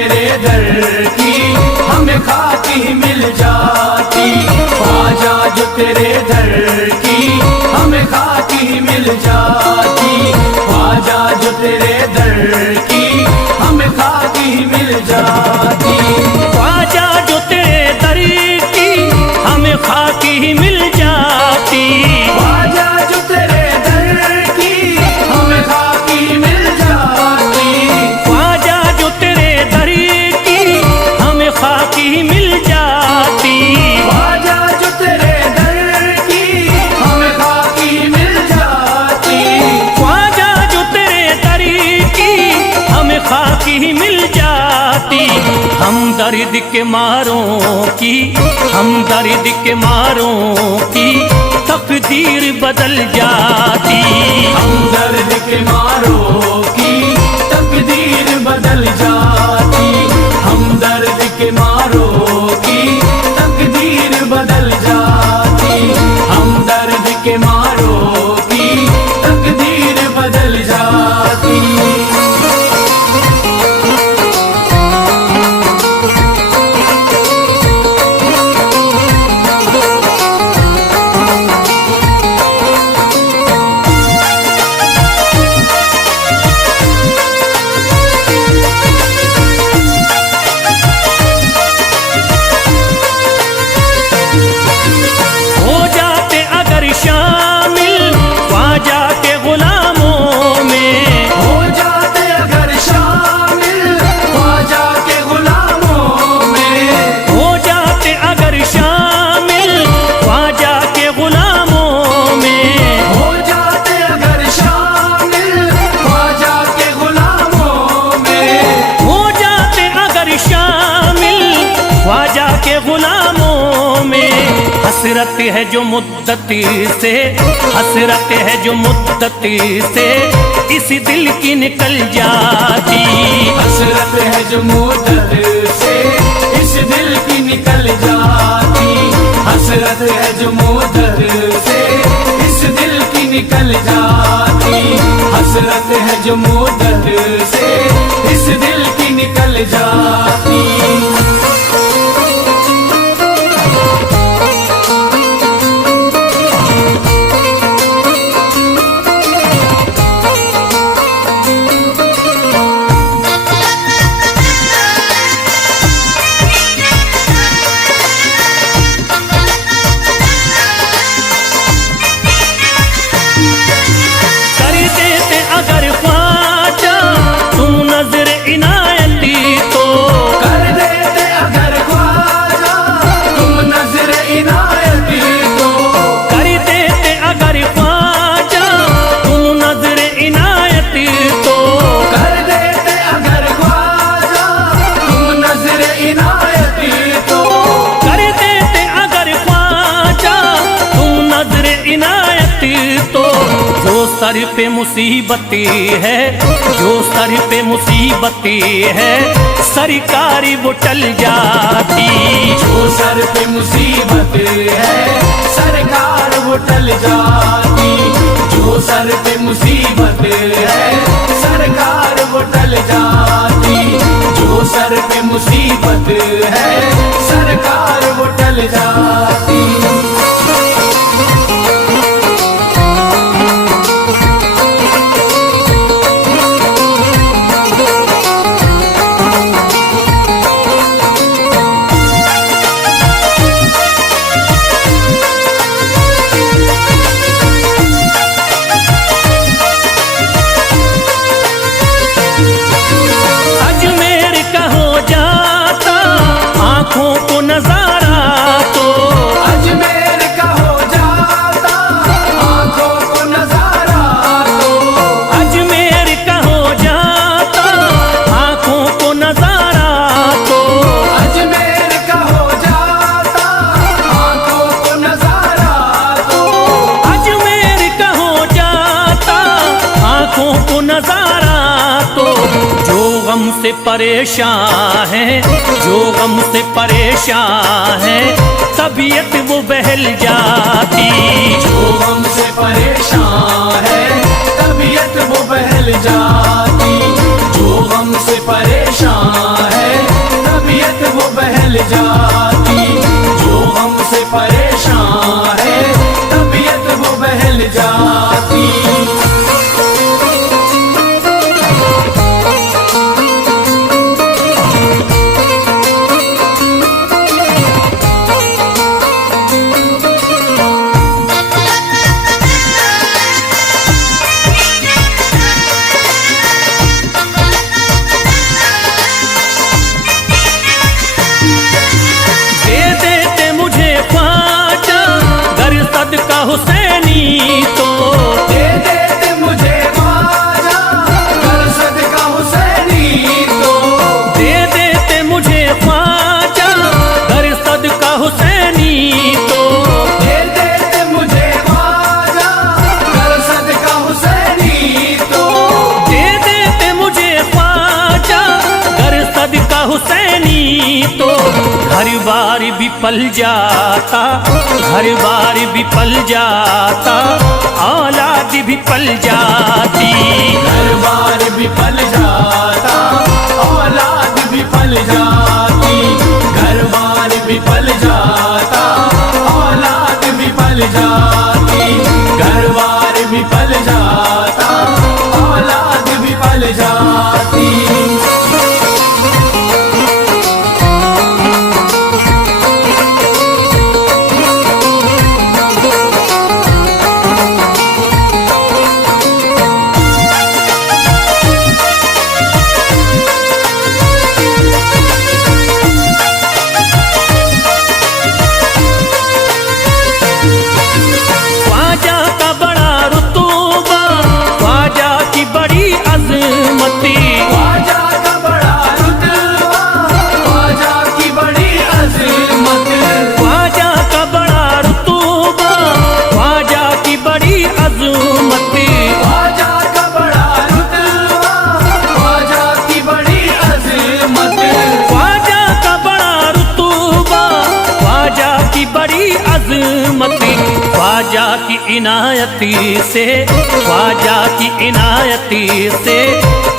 तेरे दर की हमें खाकी मिल जाती। ख्वाजा जो तेरे दर की हमें खाकी मिल जाती। ख्वाजा जो तेरे दर की हमें खाकी मिल जाती। ख्वाजा जो तेरे दर की हमें खाकी मिल जाती। ख्वाजा जो तेरे दर की हमें खाकी मिल जाती। ख्वाजा जो तेरे दर की हमें खाकी मिल जाती। ख्वाजा जो तेरे दर की हमें खाकी मिल जाती। ख्वाजा जो तेरे दर की हमें खाकी मिल जाती। हम दर्द के मारों की, हम दर्द के मारों की तकदीर बदल जाती। हम दर्द के मारों की तकदीर बदल जाती। हम दर्द के मारों की तकदीर बदल जाती। हम दर्द के मारों की तकदीर बदल जाती। हो जाते अगर शामिल ख्वाजा के गुलामों में। हो जाते अगर शामिल ख्वाजा के गुलामों में। हो जाते अगर शामिल ख्वाजा के गुलामों में। हो जाते अगर शामिल ख्वाजा के गुलामों में। हो जाते अगर शामिल ख्वाजा के गुलामों में। हसरत है जो मुद्दती से, हसरत है जो मुद्दती से इस दिल की निकल जाती। हसरत है जो मुद्दत से इस दिल की निकल जाती। हसरत है जो मुद्दत से इस दिल की निकल जाती। हसरत है जो मुद्दत से इस दिल की निकल जाती। कर देते अगर ख्वाजा तुम नजर इनायती तो। कर देते अगर ख्वाजा तुम नजर इनायती तो। कर देते अगर ख्वाजा तुम नजर इनायती तो। कर देते अगर ख्वाजा तुम नजर इनायती तो। कर देते अगर ख्वाजा तुम नजर इनायती तो। जो सर पे मुसीबती है, जो सर पे मुसीबती है सरकारी वो टल जाती। जो सर पे मुसीबत है सरकार वो टल जाती। जो सर पे मुसीबत है सरकार वो टल जाती। जो सर पे मुसीबत है सरकार वो टल जाती। अजमेर का हो जाता आंखों को नजारा तो। अजमेर का हो जाता आंखों को नजारा तो। अजमेर का हो जाता आंखों को नजारा तो। अजमेर का हो जाता आंखों को नजारा तो। अजमेर का हो जाता आंखों को नजारा तो। जो गम से परेशान है, जो गम से परेशान है तबीयत वो बहल जाती। जो हमसे परेशान है तबीयत वो बहल जाती। जो हमसे परेशान है घर बार विफल जाता, घर बार विफल जाता, औलाद विफल जाती। घर बार विफल जाता, औलाद विफल जाती। घर बार विफल जाता, औलाद विफल जाती। घर बार विफल जाता, औलाद विफल जाती। ख्वाजा का बड़ा रुतबा, ख्वाजा की बड़ी अजमती, ख्वाजा का बड़ा रुतबा, ख्वाजा की बड़ी अज़मत। ख्वाजा का बड़ा रुतबा, ख्वाजा की बड़ी अजमती। ख्वाजा का बड़ा रुतबा, ख्वाजा की बड़ी अज़मत। ख्वाजा का बड़ा रुतबा, ख्वाजा की बड़ी अजमती। ख्वाजा की इनायती से, ख्वाजा की इनायती से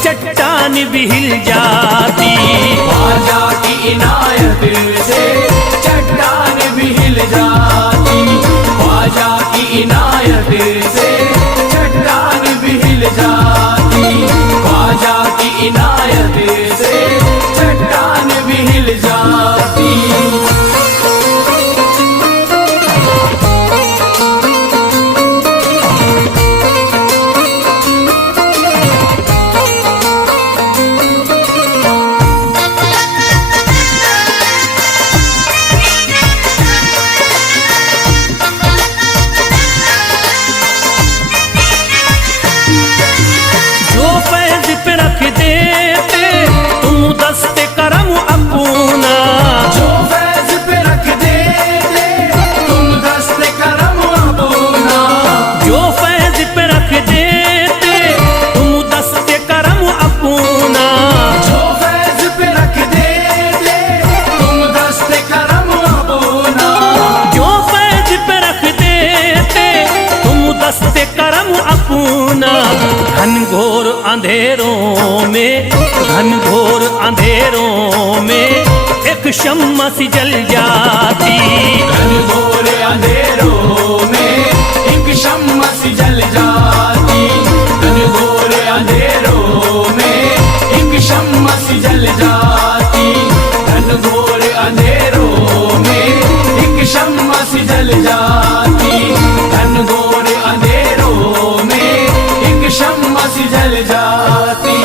चट्टान भी हिल जाती। ख्वाजा की इनायत से चट्टान भी हिल जाती। ख्वाजा की इनायत से चट्टान भी हिल जाती। ख्वाजा की इनायत से चट्टान भी हिल जाती। जो फैज पे रख देते तुम दस्ते करम अपना, जो फैज पे रख देते तुम दस्ते करम अपना। जो फैज पे रख देते तुम दस्ते करम अपना। जो फैज पे रख देते तुम दस्ते करम अपना। जो फैज पे रख देते तुम दस्ते करम अपना। घनघोर अंधेरों में, घनघोर अंधेरों में एक शम्मा सी जल जाती। घनघोर अंधेरों में एक शम्मा सी जल जाती। घनघोर अंधेरों में एक शम्मा सी जल जाती। घनघोर अंधेरों में एक शम्मा सी जल जाती। घनघोर अंधेरों में एक शम्मा सी जल जाती।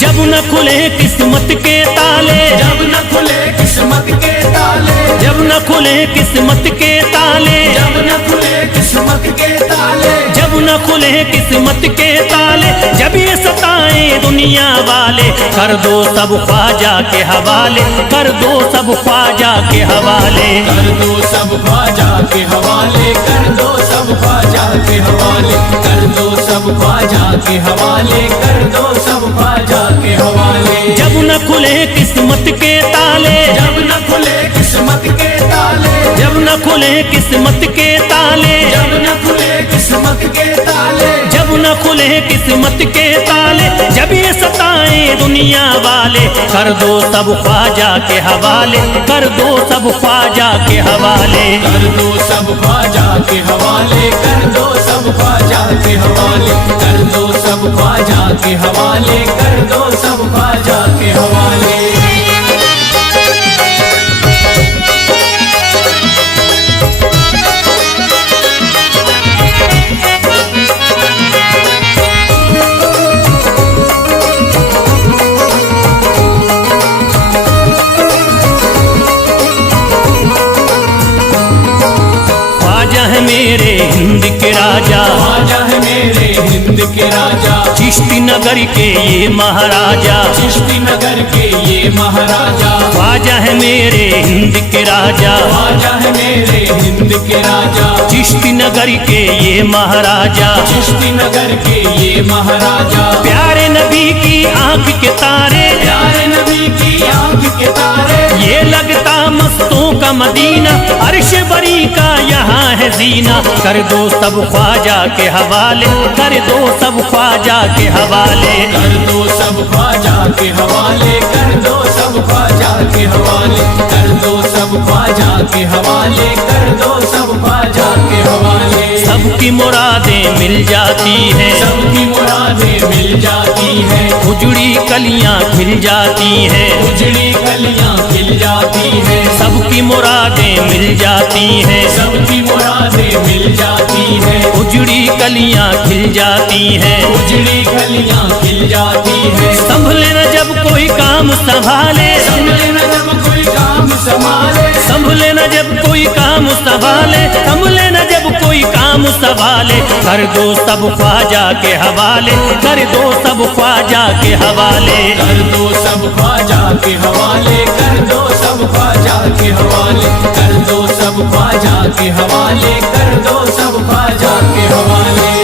जब न खुले किस्मत के ताले, जब न खुले किस्मत के ताले। जब न खुले किस्मत के ताले, जब न खुले किस्मत के ताले। जब न खुले किस्मत के ताले, जब ये सताए दुनिया वाले, कर दो सब ख्वाजा के हवाले, कर दो सब ख्वाजा के हवाले। कर दो सब ख्वाजा के हवाले। कर दो सब ख्वाजा के हवाले। कर दो सब ख्वाजा के हवाले। कर दो सब ख्वाजा के हवाले। जब न खुले किस्मत के ताले, जब न खुले किस्मत के ताले। जब न खुले किस्मत के ताले, जब न खुले किस्मत के ताले। जब न खुले किस्मत के ताले, जब ये सताए दुनिया वाले, कर दो सब ख्वाजा के हवाले, कर दो सब ख्वाजा के हवाले। कर दो सब ख्वाजा के हवाले। कर दो सब ख्वाजा के हवाले। कर दो सब ख्वाजा के हवाले। कर दो सब ख्वाजा के हवाले। चिश्ती नगर के ये महाराजा, चिश्ती नगर के ये महाराजा, ख्वाजा है मेरे हिंद के राजा, ख्वाजा है मेरे हिंद के राजा, चिश्ती नगर के ये महाराजा, चिश्ती नगर के ये महाराजा, प्यारे नबी की आंख के तारे, प्यारे नबी की आंख के तारे, ये लगता मस्तों का मदीना, अर्श बरी का यहाँ है जीना। कर दो सब ख्वाजा के हवाले, कर दो सब ख्वाजा के हवाले, कर दो सब ख्वाजा के हवाले, कर दो सब ख्वाजा के हवाले, कर दो सब ख्वाजा के हवाले, कर दो सब ख्वाजा के हवाले। सबकी मुरादें मिल जाती हैं, सबकी मुरादें मिल जाती हैं, उजड़ी कलियां खिल जाती हैं, उजड़ी कलियां खिल जाती हैं, सबकी मुरादें मिल जाती हैं, सबकी मुरादें मिल जाती हैं, उजड़ी कलियां खिल जाती हैं, उजड़ी कलियां खिल जाती हैं। संभले न जब कोई काम संभाले, संभले न जब कोई काम संभाले, संभले न जब कोई काम संभाले, संभले न जब कोई काम संभाले, कर दो सब ख्वाजा के हवाले, कर दो सब ख्वाजा के हवाले, कर दो सब ख्वाजा के हवाले, कर दो सब ख्वाजा के हवाले, कर दो सब ख्वाजा के हवाले, कर दो सब ख्वाजा के हवाले।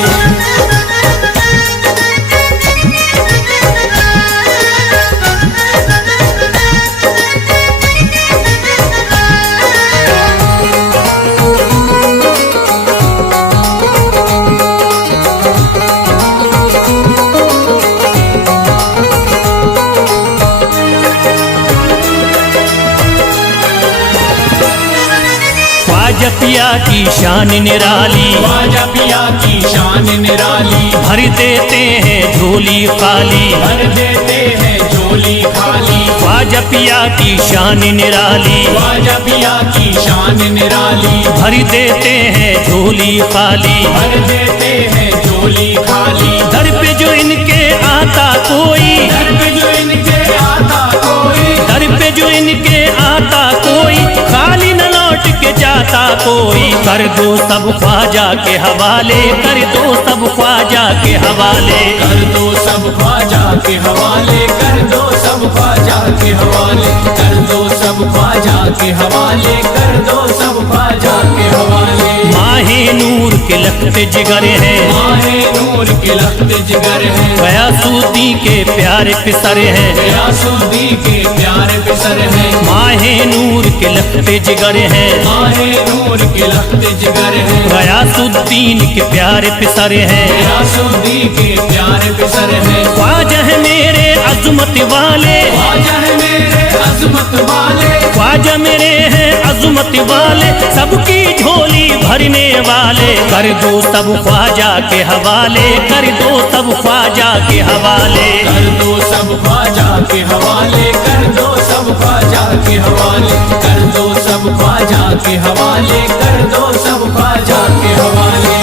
ख्वाजा पिया की शान निराली, ख्वाजा पिया की शान निराली, भर देते हैं झोली खाली, भर देते हैं झोली खाली। ख्वाजा पिया की शान निराली, ख्वाजा पिया की शान निराली, भर देते हैं झोली खाली, भर देते हैं झोली खाली। दर पे जो इनके आता कोई, दर पे जो इनके आता कोई, दर पे जो इनके आता कोई, खाली न लौट के जाता कोई। कर दो सब ख्वाजा के हवाले, कर दो सब ख्वाजा के हवाले, कर दो सब ख्वाजा के हवाले, कर दो सब ख्वाजा के हवाले, कर दो सब ख्वाजा के हवाले, कर दो सब ख्वाजा के हवाले। माहे नूर के लखते जिगर हैं, माहे नूर के लखते जिगर हैं, गयासुद्दीन के प्यारे पिसर हैं, गयासुद्दीन के प्यारे पिसर हैं, माहे नूर के लखते जिगर हैं, माहे नूर के लखते जिगर हैं, गयासुद्दीन के प्यारे पिसर हैं, गयासुद्दीन के प्यारे पिसर हैं। ख्वाजा है मेरे अजमत वाले, ख्वाजा है मेरे अजमत वाले, ख्वाजा मेरे हैं अजमत वाले, सबकी झोली भरने वाले। कर दो सब ख्वाजा के हवाले, कर दो सब ख्वाजा के हवाले, कर दो सब ख्वाजा के हवाले, कर दो सब ख्वाजा के हवाले, कर दो सब ख्वाजा के हवाले, कर दो सब ख्वाजा के हवाले।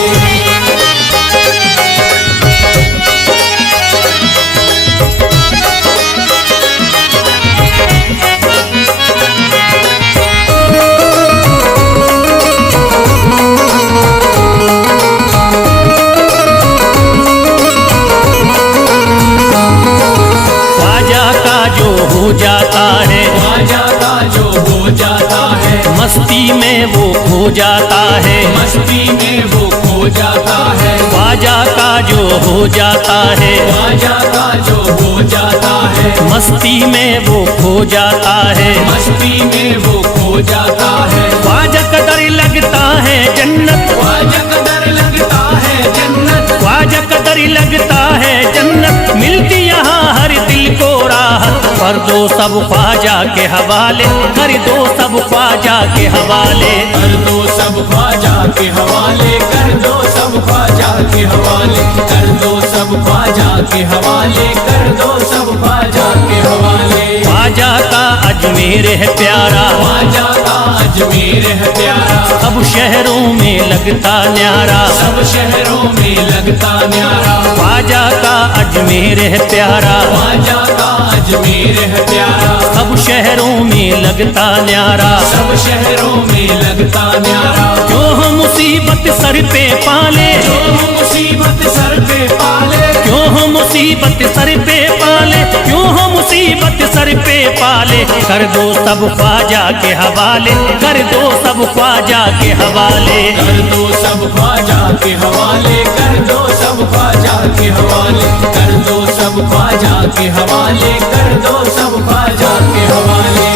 हो जाता है, ख्वाजा का जो हो जाता है, मस्ती में वो खो जाता है, मस्ती में वो खो जाता है। ख्वाजा का जो हो जाता है, ख्वाजा का जो हो जाता है, मस्ती में वो खो जाता है, मस्ती में वो खो जाता है। ख्वाजा कदर लगता है जन्नत, ख्वाजा कदर लगता है जन्नत, ख्वाजा कदर लगता है जन्नत, मिलती यहाँ हर दिल को राहत। कर दो सब ख्वाजा के हवाले, कर दो सब ख्वाजा के हवाले, कर दो सब ख्वाजा के हवाले, कर दो सब ख्वाजा के हवाले, कर दो सब ख्वाजा के हवाले, कर दो सब ख्वाजा के हवाले। ख्वाजा का अजमेर है प्यारा, ख्वाजा का अजमेर है प्यारा, सब शहरों में लगता न्यारा, सब शहरों में लगता न्यारा। ख्वाजा का अजमेर है प्यारा, ख्वाजा का अजमेर है प्यारा, सब शहरों में लगता न्यारा, सब शहरों में लगता न्यारा। जो हम मुसीबत सर पे पाले, जो मुसीबत सर पे पाले, क्यों हो मुसीबत सर पे पाले, क्यों हो मुसीबत सर पे पाले। कर दो सब ख्वाजा के हवाले, कर दो सब ख्वाजा के हवाले। कर दो सब ख्वाजा के हवाले, कर दो सब ख्वाजा के हवाले, कर दो सब ख्वाजा के हवाले, कर दो सब ख्वाजा के हवाले।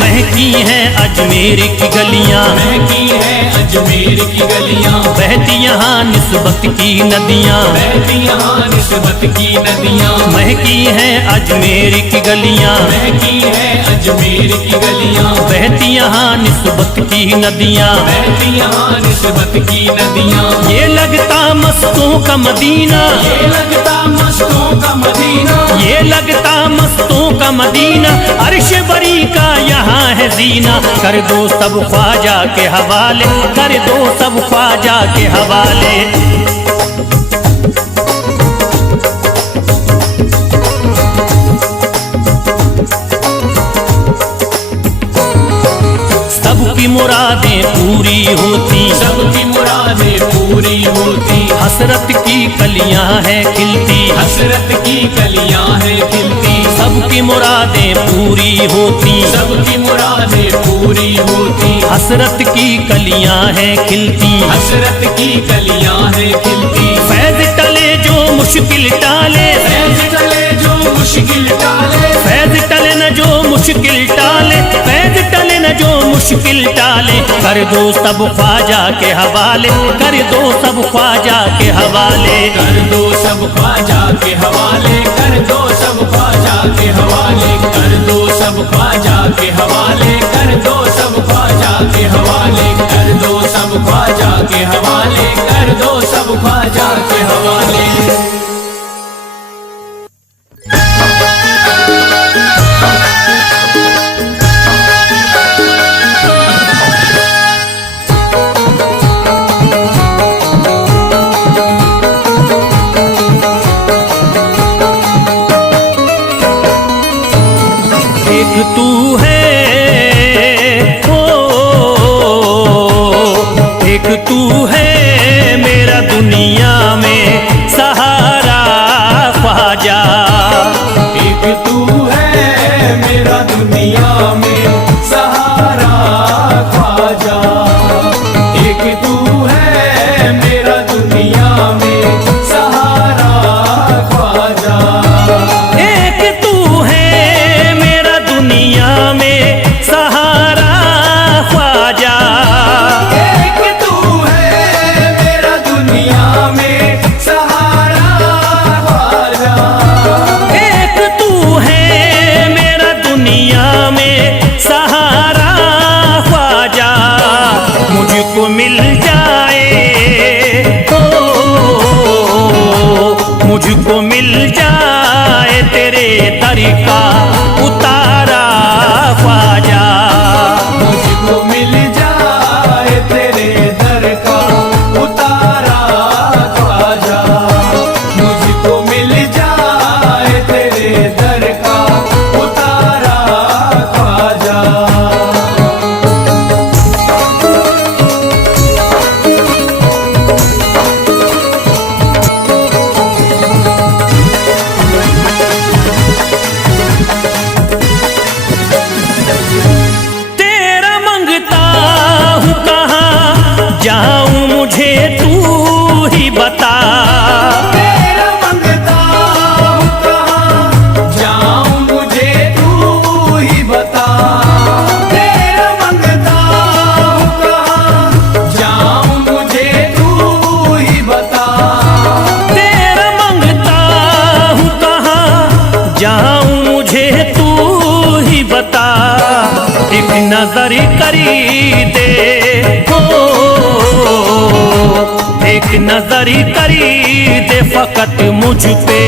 महकी हैं अजमेर की गलियां, महकी है अजमेर की गलियां, बहती यहाँ निस्बत की नदियां, बहती यहाँ निस्बत की नदियां। महकी हैं अजमेर की गलियां, महकी है अजमेर की गलियां, बहती यहाँ निस्बत की नदियां। बहती यहाँ निस्बत की नदियां। ये लगता मस्तों का मदीना, ये लगता मस्तों का मदीना, ये लगता मस्तों का मदीना, अर्श बरी का यहाँ है जीना। कर दो सब ख्वाजा के हवाले, कर दो सब ख्वाजा के हवाले। सबकी मुरादें पूरी होती, सबकी मुरादें पूरी होती, हसरत की कलियां हैं खिलती, हसरत की कलियां हैं खिलती। सबकी मुरादें पूरी होती, सबकी मुरादें पूरी होती, हसरत की कलियां हैं खिलती। हसरत की कलियां हैं खिलती। फैज टले जो मुश्किल टाले, फैज टले जो मुश्किल टाले, फैज टले न जो मुश्किल टाले, फैज टले न जो मुश्किल टाले। कर दो सब ख्वाजा के हवाले, कर दो सब ख्वाजा के हवाले। कर दो सब ख्वाजा के हवाले, कर दो सब ख्वाजा के हवाले, कर दो सब ख्वाजा के हवाले, कर दो सब ख्वाजा के हवाले, कर दो सब ख्वाजा के हवाले, कर दो सब ख्वाजा के हवाले। एक तू है ओ, एक तू है मेरा दुनिया में सहारा ख्वाजा। एक तू है मेरा दुनिया में सहारा ख्वाजा, एक तू है मेरा दुनिया में सहारा ख्वाजा। एक तू है मेरा दुनिया में सहारा ख्वाजा। एक तू है मेरा दुनिया में सहारा ख्वाजा। एक तू है मेरा दुनिया में सहारा ख्वाजा। मुझको मिल जाए मुझको मिल जाए तेरे दर का उतारा ख्वाजा। मुझको मिल जाए तेरे दर का उतारा ख्वाजा, मुझको मिल जाए तेरे दर का उतारा ख्वाजा। तेरा मंगता हूँ कहाँ जाऊँ मुझे तू ही बता। तेरा मंगता हूँ कहाँ जाऊँ मुझे तू ही बता। तेरा मंगता हूँ कहाँ जाऊँ मुझे तू ही बता। तेरा मंगता हूँ कहाँ जाऊँ मुझे तू ही बता। एक नजर करी दे हो, एक नजर करी दे फकत मुझ पे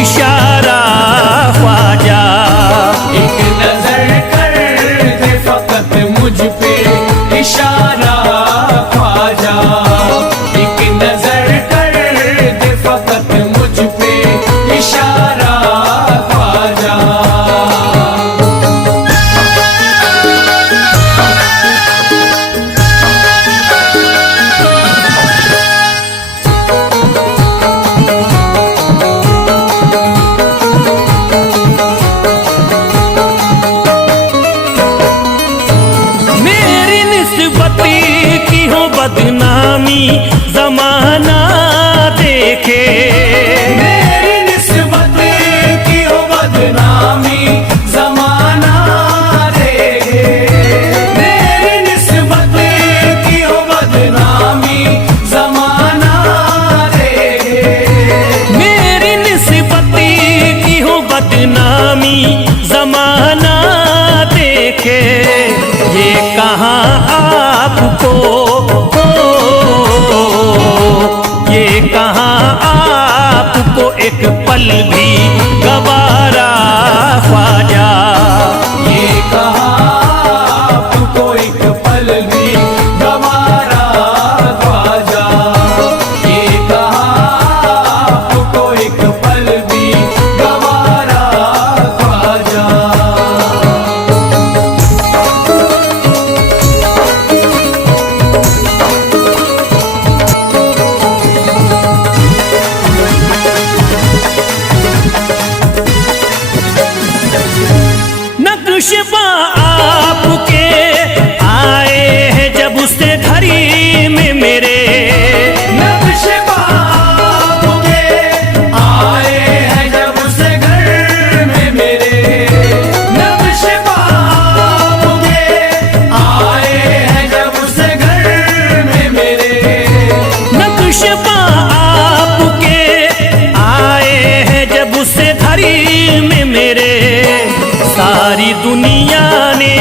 इशारा ख्वाजा। एक नजर कर दे फकत मुझ पे इशारा ख्वाजा। एक नजर कर दे फकत मुझ पे इशारा ख्वाजा। की हो बदनामी जमाना देखे। मेरी निस्बत की हो बदनामी जमाना देखे। मेरी निस्बत की हो बदनामी जमाना देखे। मेरी निस्बत की हो बदनामी जमाना देखे। ये कहाँ आपको, ये कहाँ आपको एक पल भी गवारा ख्वाजा। ये कहाँ आपको एक पल भी गवारा ख्वाजा। ये कहाँ आपको एक पल भी गवारा ख्वाजा। नक्शबा आपके आए हैं जब से घड़ी में मेरे। नक्शबा आपके आए हैं जब से घर में मेरे। नक्शबा आपके आए हैं जब से घर में मेरे। नक्शबा आपके आए हैं जब से घड़ी में मेरे। सारी दुनिया ने,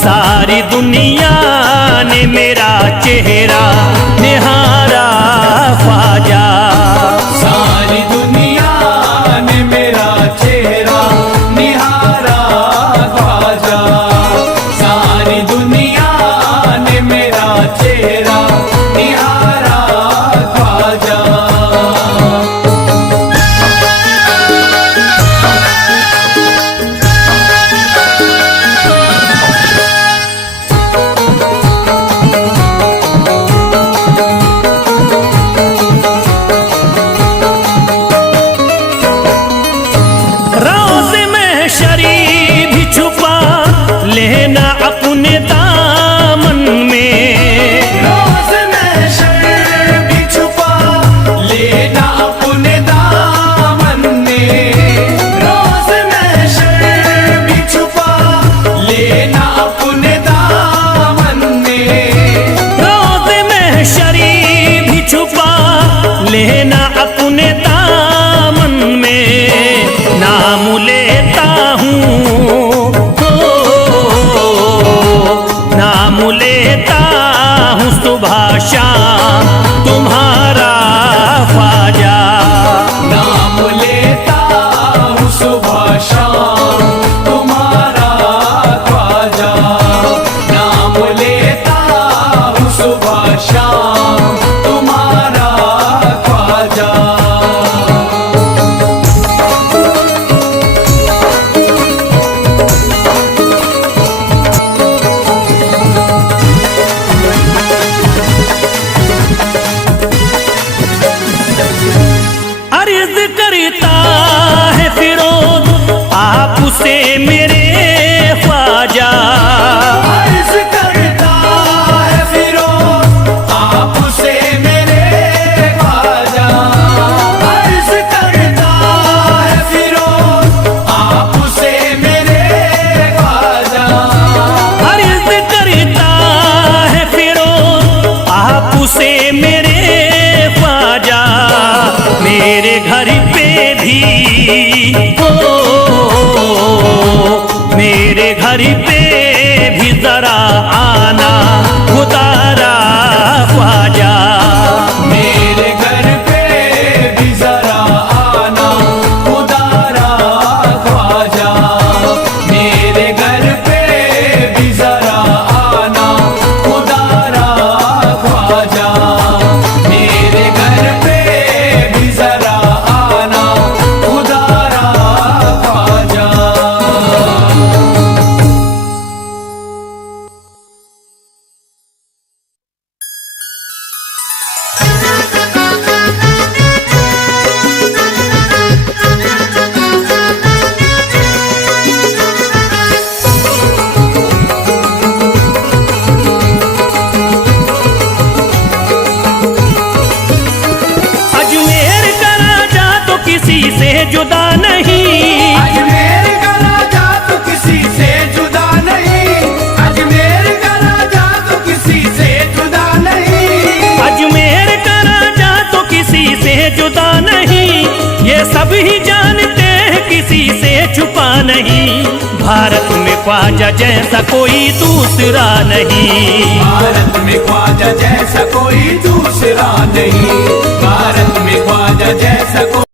सारी दुनिया ने मेरा चेहरा निहारा ख्वाजा। सारी दुनिया ने मेरा चेहरा निहारा ख्वाजा। सारी दुनिया ने मेरा चेहरा निहारा ख्वाजा। लेना अपने दामन में। रोज़ महशर भी छुपा लेना अपने दामन में। रोज़ महशर भी छुपा लेना अपने दामन में। रोज़ महशरी भी छुपा लेना अपने दामन में। नाम लेता हूँ, नाम लेता हूँ सुबह शाम तुम्हारा ख्वाजा। नाम लेता हूँ सुबह शाम तुम्हारा ख्वाजा। नाम लेता हूँ सुबह शाम तुम्हारा ख्वाजा। अर्ज करता है फिरोज आपसे मेरे ख्वाजा। अर्ज करता है फिरोज आपसे मेरे ख्वाजा। अर्ज करता है फिरोज आपसे मेरे ख्वाजा। अर्ज करता है फिरोज आपसे मेरे ख्वाजा। मेरे घर पे भी, मेरे घर पे भी जरा आना खुदारा ख्वाजा। छुपा नहीं, भारत में ख्वाजा जैसा कोई दूसरा नहीं। भारत में ख्वाजा जैसा कोई दूसरा नहीं, भारत में ख्वाजा जैसा कोई